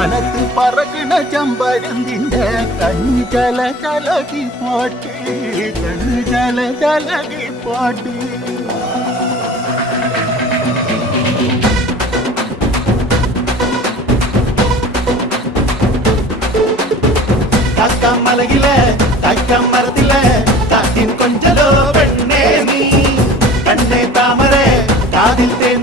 മാനത്ത് പറകണ ചമ്പരന്തിന്റെ കഞ്ചല ചലകി പാട്ട് കഞ്ചല ചലകി പാട്ട് മലയിലെ തക്കം മരത്തിലെ കാറ്റിൻ കൊഞ്ചലോ പെണ്ണേ നീ കണ്ണേ താമര കാതിൽ തേൻ